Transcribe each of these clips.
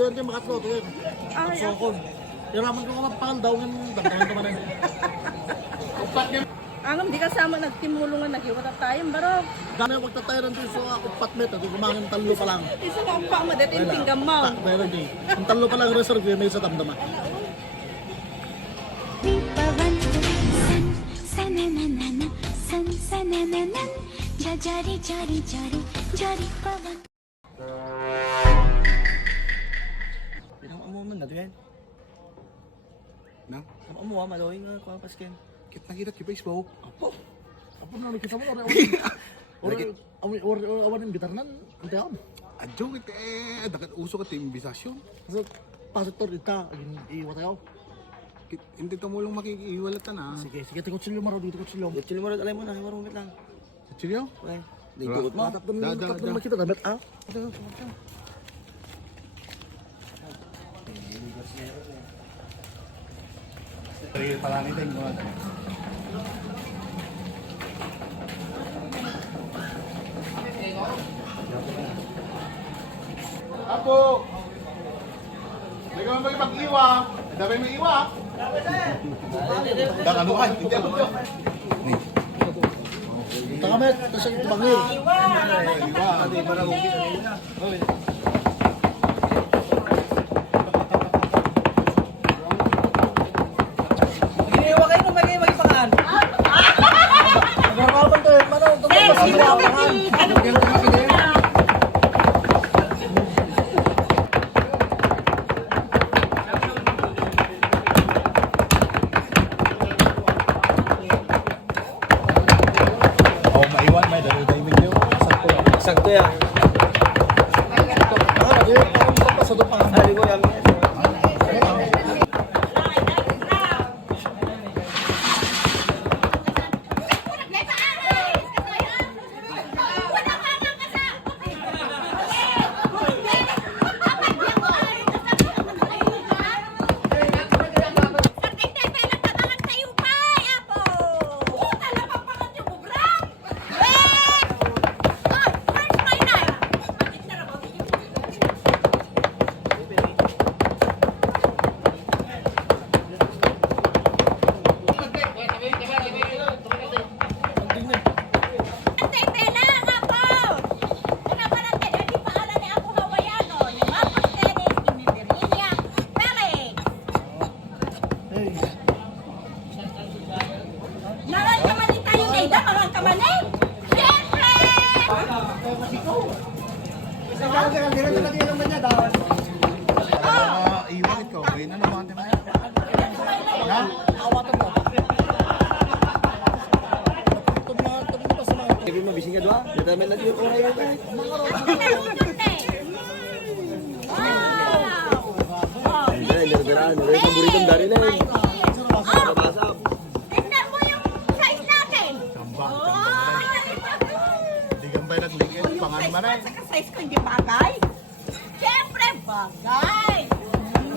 yun yung makatlo. Ay, Sokon. Iraman ko kapal daw ng damdamin ko man eh. Upat niya. angam di kasama nagtimulungan nagiwata tayo baro. Gano'n yung magtatayaran dito sa upat meter. Di kumangin talo pa lang. Isa mo pa mo dito yung tinggam mo. Tak, meron di. Ang talo pa lang reserve yun, may sa damdaman. पवन सन सनननन सन सनननन जरी जरी जरी जरी पवन Pinang amuman na din. Na? Ang amuha, maloy nga ko ang paskin. Kit nakita kay Facebook. Apo. Apo na nakita mo. Awan yung gitar nan. Ante ako. Adyo kit dakat uso ka timbisasyon. Kasi pasitor ita. Iiwat ako. Hindi ka mo lang makikiiwalatan na. Sige, sige. Tikot silyo maro dito. Tikot silyo. Dito mo rin, alay mo na, marumit lang. Seryo? Okay. Dito mo. Tatap doon makita. Damit ah. Pero pala nito yung mga Apo! May ka ba mag-iwa? Dami may iwa? Ano ka? Hindi ako yun. Takamet. Tapos yung bangir. Giniwa kayo nung magiging pangan. Nagkakaman to eh. Mano, ito ba masiwapangan? Oh, maiwan may dahil video. Sakto lang. Sakto yan. Di parang pasado pa. Sabi ko yan. Iwan ito. Ay na naman natin. Ha? Awatan mo. Ito pa sa mga. Sabi mo, bising ka doon. Dito namin lagi yung oray yun. Ay, nirabiraan. Nirabiraan yung buritong dari na eh. Nabasap. tignan mo yung size natin. Hindi gambay naglingit. Pangan man eh. Sa size ko hindi bagay. Siyempre bagay.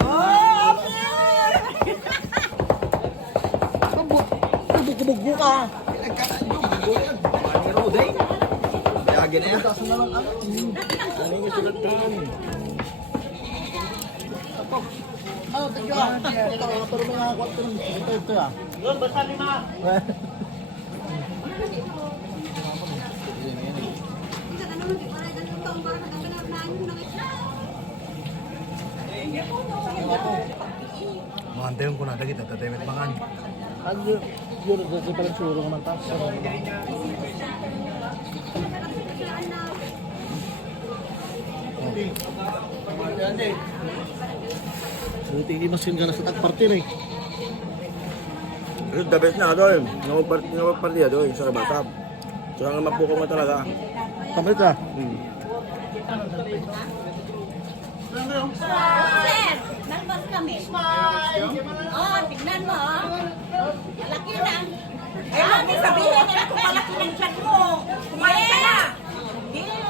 Oh, Bugbo ka. Ang road eh. Kaya na yan. Taas na lang ano. Ano yung sulatan? Ano, thank you ah. Pero may nakakuha ko ng ito ah. Yun, basta lima. Mantayon ko na dagit at tayo may pangan. Ano yun, kasi palang suro naman taas. Buti hindi masin ka na sa tagparty na eh. Ano, the best na doon. Nakapagpartiya doon sa Kabasab. So, ang mapukong mo talaga. Kamay ka. sir, nalabas kami. Oh, tignan mo. Malaki na. Di sabihin nila kung malaki ng chat mo. Kumain ka na. Hindi.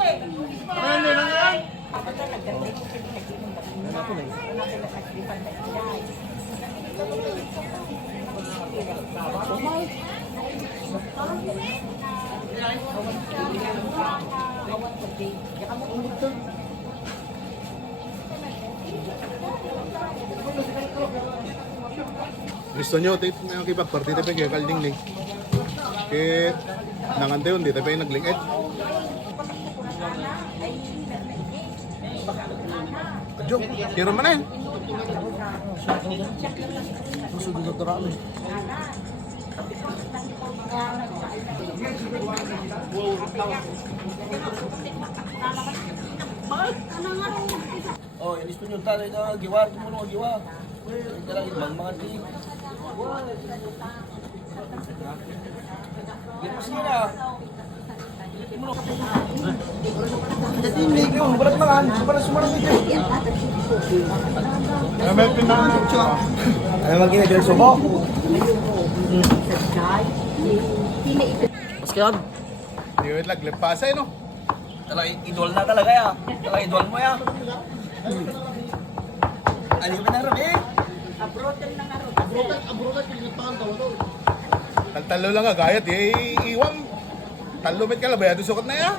Gusto nyo, tayo nga kibag, party tayo kaya kalding ni. Kaya, nangante yun, di tayo naglingit. Adyo, kira man na yun. Susunod na daraan eh. Oh, inis po nyo tayo na giwa, tumulong ang giwa. Hindi lang ibang mga di. Gito siya na. Hindi mo, balat mangan, balat sumarang ito. May pinangan siya. Ano magiging nagsubo? Mas kaya, Di ko itlag, lepasa eh no? Talagang idol na talaga ya. Talagang idol mo ya. Ano yung pinarap eh? abroad pinagpakan daw ito. Talo lang nga, gayat eh, iwam. Talo met ka lang, bayado sukat na yan.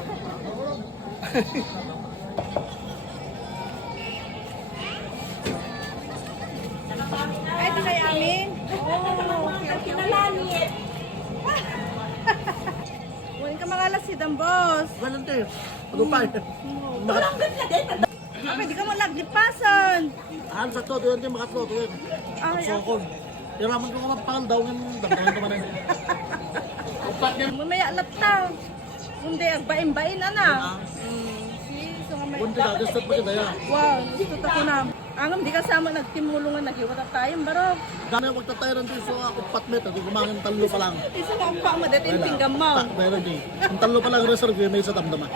Ay, ito kay amin. Kinalanit. Huwag ka makalasid ang boss. Ganun tayo. Pagupay. Tulanggan ka din. Ah, pwede ka mo naglipasan. Aan sa to, doon tayo makatlo. Doon. Ay, Sokol. Iraman ko nga magpakan daw ng damdaman naman eh. Mamaya lapta. Kundi, agbain-bain, ana. So, nga may... Kundi ka, gusto pa kita yan. Wow, gusto ko na. Angam, di kasama nagtimulungan, nagiwat at tayo, baro. Gano'n yung magtatayaran dito sa apat meter. Kung kumangin talo pa lang. Isa ka pa mo, dito yung pinggam mo. Tak, meron eh. Ang talo pa lang reserve, may sa damdaman.